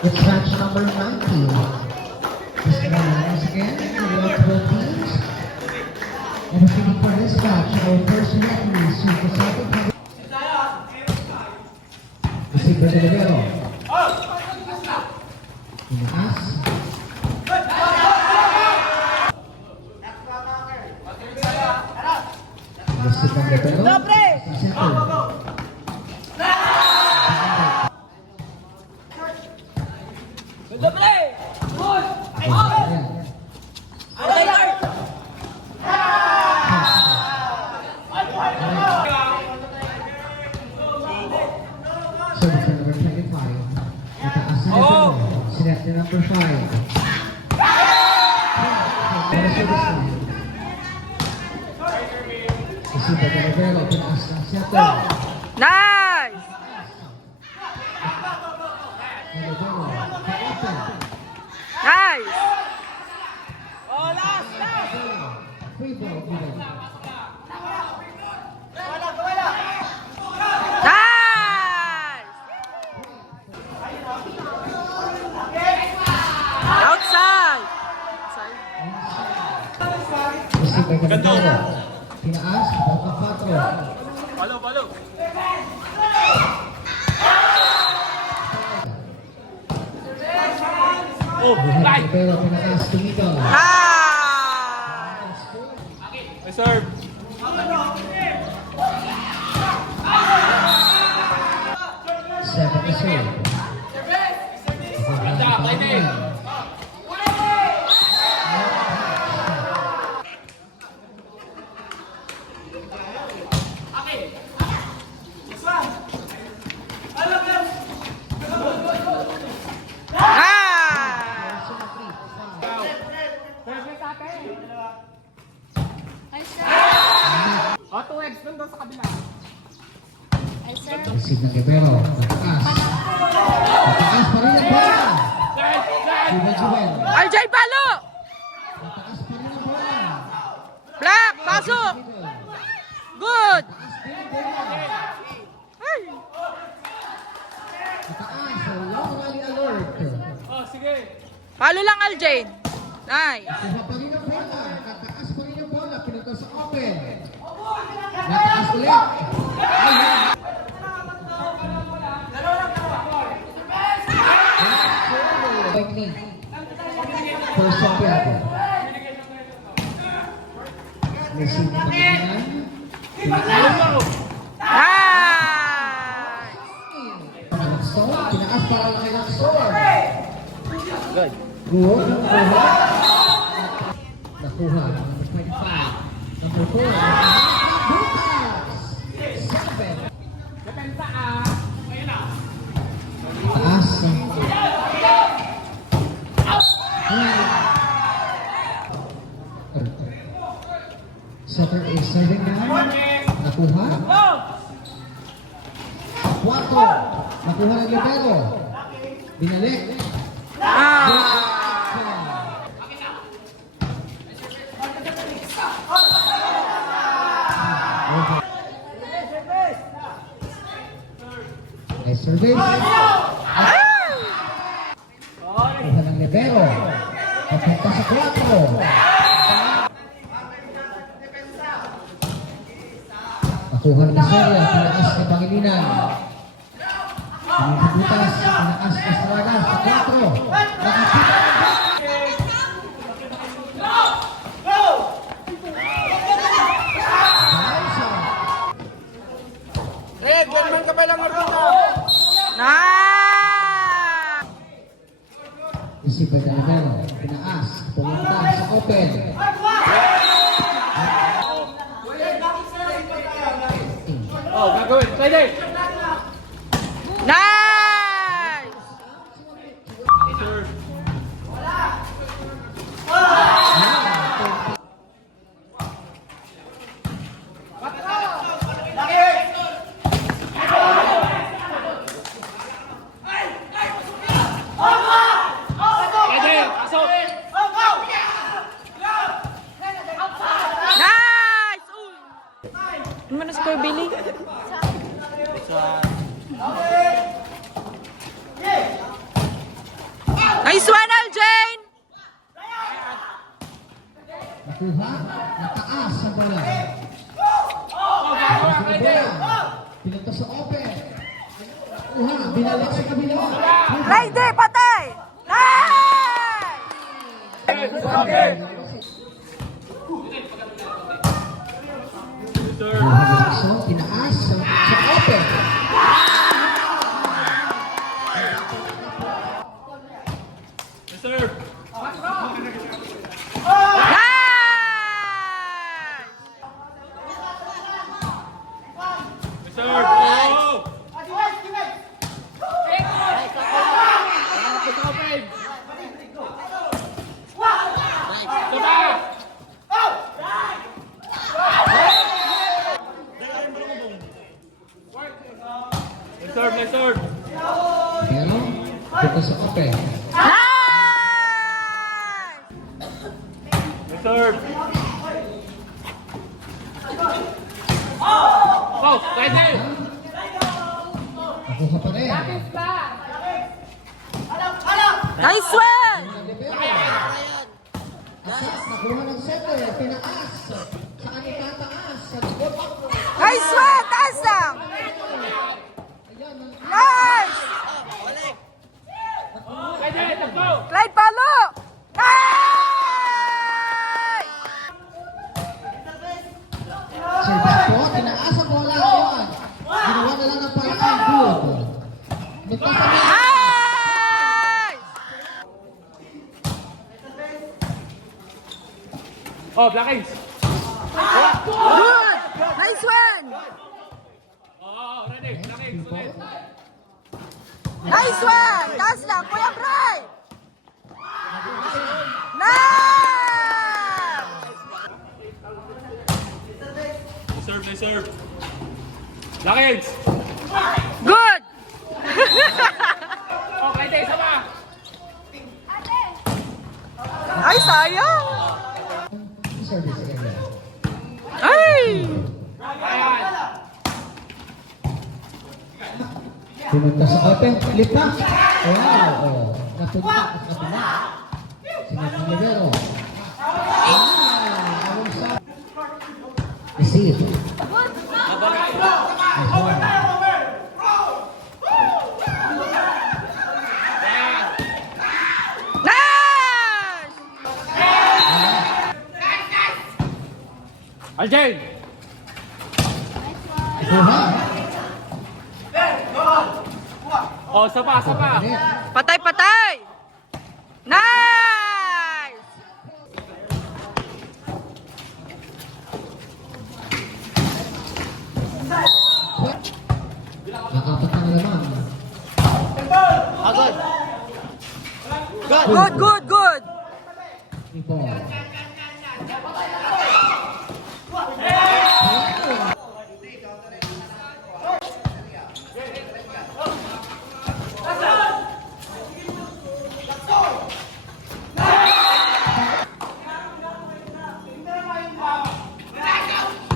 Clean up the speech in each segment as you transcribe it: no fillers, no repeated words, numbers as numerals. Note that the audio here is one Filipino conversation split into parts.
It's match number 19. Just once again, we have 12 teams. And repeating for this match, our first referee, Super Second. The Super Delivero. Tinaas. The Super Delivero. Settle. Service number 25. Mataas na ito. Sinet na number 5. Isipa ka na pero pinaas na settle. Nice! Nice! Oh, last! Free ball given. Nice! Outside! Isipa ka na pero pinaas, pagka 4. Balo. Oh, right. Pero pinaas, tumito. Nice! May serve. Seven to serve. Ganda, pwede. Receive ng Guerrero. Mataas. Mataas pa rin ang bola. Juven. RJ Palo! Mataas pa rin ang bola. Black! Pasok! Good! Ay! Mataas. Long rally alert. Oh, sige. Palo lang, Aljane. Nice! Kuha pa rin ang bola. Mataas pa rin ang bola. Pinunta sa open. Mataas ulit. Ayun. First shot yan. Receive ng Pangilinan. Pinaas. Nice! Lakson. Pinaas para lang kay Lakson. Good. Good. Nakuha. Number 25. Number 4. Seven. Taas. Setter is serving now. Nakuha. 4. Nakuha ng Libero. Binalik. Nice service. Nakuha ng Libero. Papunta sa 4. Nakuha ng Isoria. Pinaas ng Pangilinan. Pinabutas. Pinaas ng Estrada sa 4. Nakakita. Red, ganman ka pa lang marunong. Nice! Isipan ng Libero. Pinaas. Pumunta sa open. Oh, gagawin. Pwede. Nice! Serve. Pwede. Pasok. Nice! Uy! Ano man na score, Billy? Nice one, Aljane! Nakuha, nataas sa bola. Pinagtas sa open. Nakuha, binalik sa kabila. Lady, patay! So, tinaas sa open. Serve. Serve. Oh! Serve, let's serve. Pero, dito sa open. Let's serve. Oh, ready. Nakuha pa rin. Nice one! Atas, nakuha ng center. Tinaas. Saan itataas? Sa likod. Nice one! Taas lang! Nice! Ready, let's go. Clyde Palo! Nice! Service po, tinaas ang bola. Ayan. Ginawa na lang ng paraan. Good. Nagpasa na. Nice! Oh, Blackings. Good! Nice one! Oh, ready. Blackings. Ulit. Nice one! Taas lang, Kuya Bray! Nice! Serve, let's serve. Blackings. Good! Oh, ready, sama. Ay, sayang! Service area. Ay! Ayan. Pumunta sa open. Lipa. Wow. Oh. Napunta sa kabila. Sinat ng libero. Awang sa... Receive. Nice one. Nice! Aljane. Nakuha. Oh, sapa, sapa. Patay, patay! Nice! Nakapat ng lamang. Good, good, good! Ball.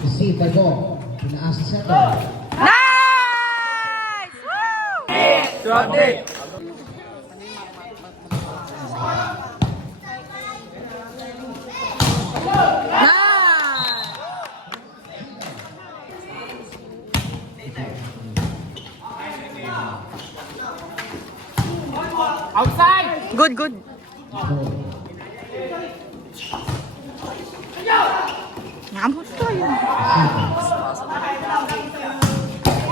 Receive by ball. Tinaas sa center. Nice! Woo! Drop it. Nice! Outside. Good, good. Ngamot tayo.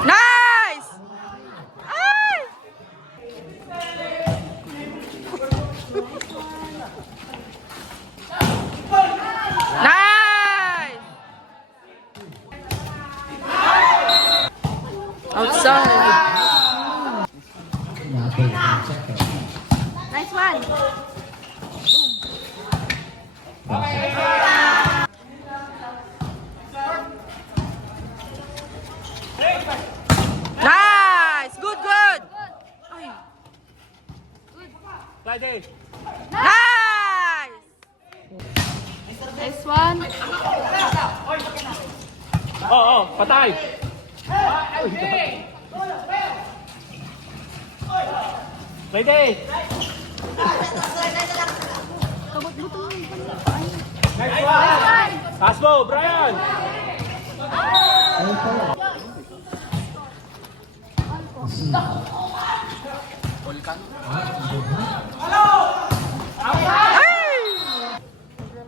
Nice! Ay! Nice! Outside. Natin ang center. Nice one. Nice! Good, good! Ay. Ready. Nice! Nice one. Oh, patay. Ready. Pass mo, Brian!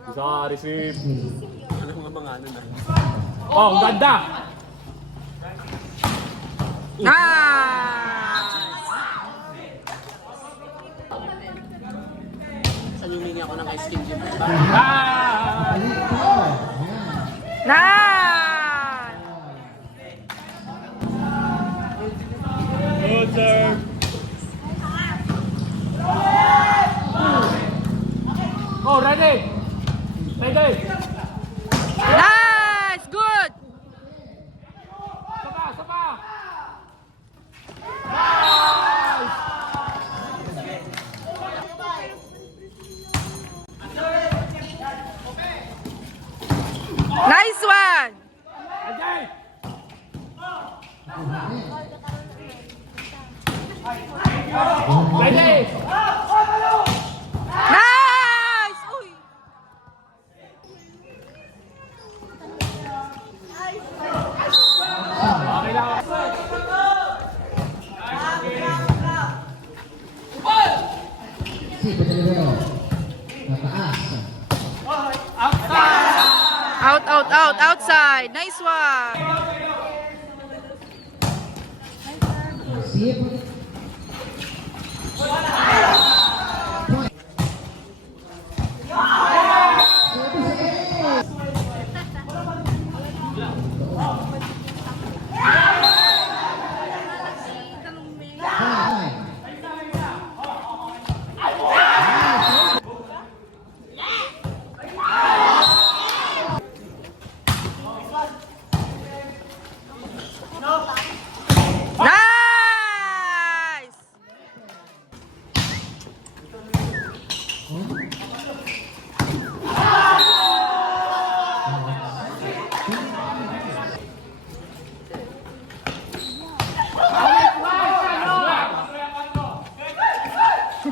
Isa, receive. Oh, ganda! Ah! Nice! Good serve. Oh, ready! Ready! Nice! Good! Sapa, sapa! Nice one! Ready! Ready! Nice! Uy! Okay lang. Sipo de libero. Nataas. Outside. Nice one. Sipo. Nice!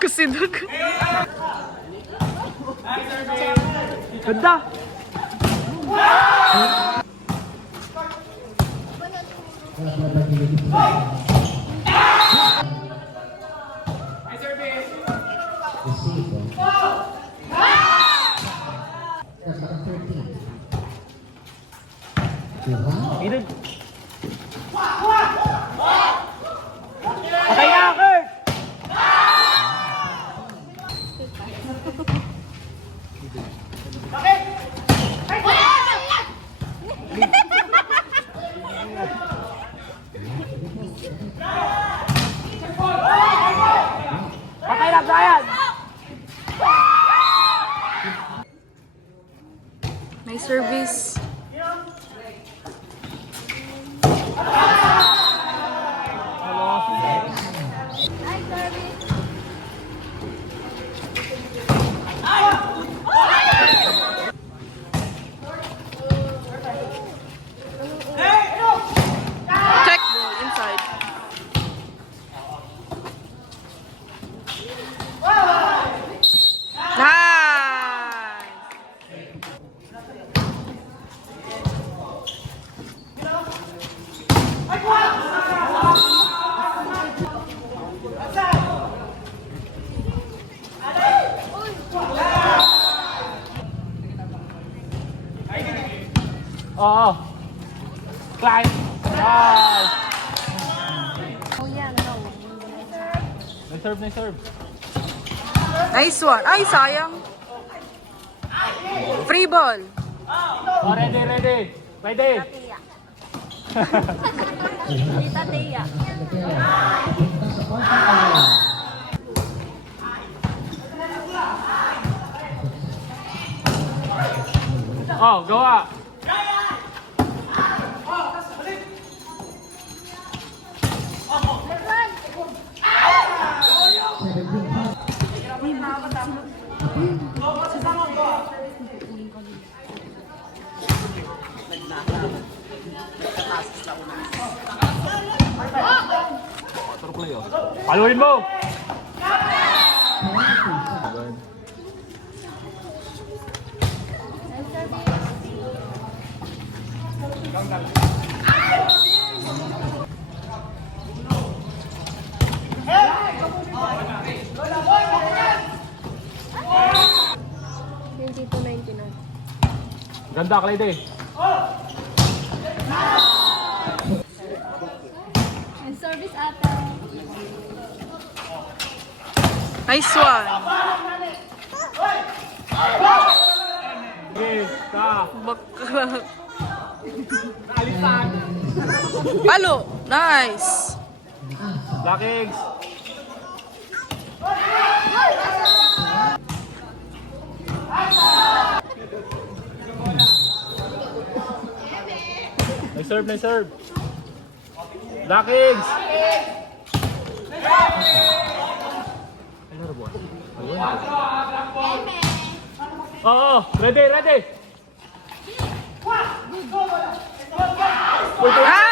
Kasinag. Ganda. Wala pa ba dito? Sipo. Number 13. Diba? Edith. Patay na, Kurt! Patay na, Brian! Nice service. Check ball inside. Nice. Oo. Climb. Nice. Nice serve. Nice one. Ay, sayang. Free ball. Oh, ready. Ready. Tita Tia. Oh, gawa. Paluin mo! Ganda, Clyde. And service ata. Nice one. Okay, ka. Bak- Palo. Nice. Black eggs. Nice serve, nice serve. Black eggs. Oo, ready, ready. Ah!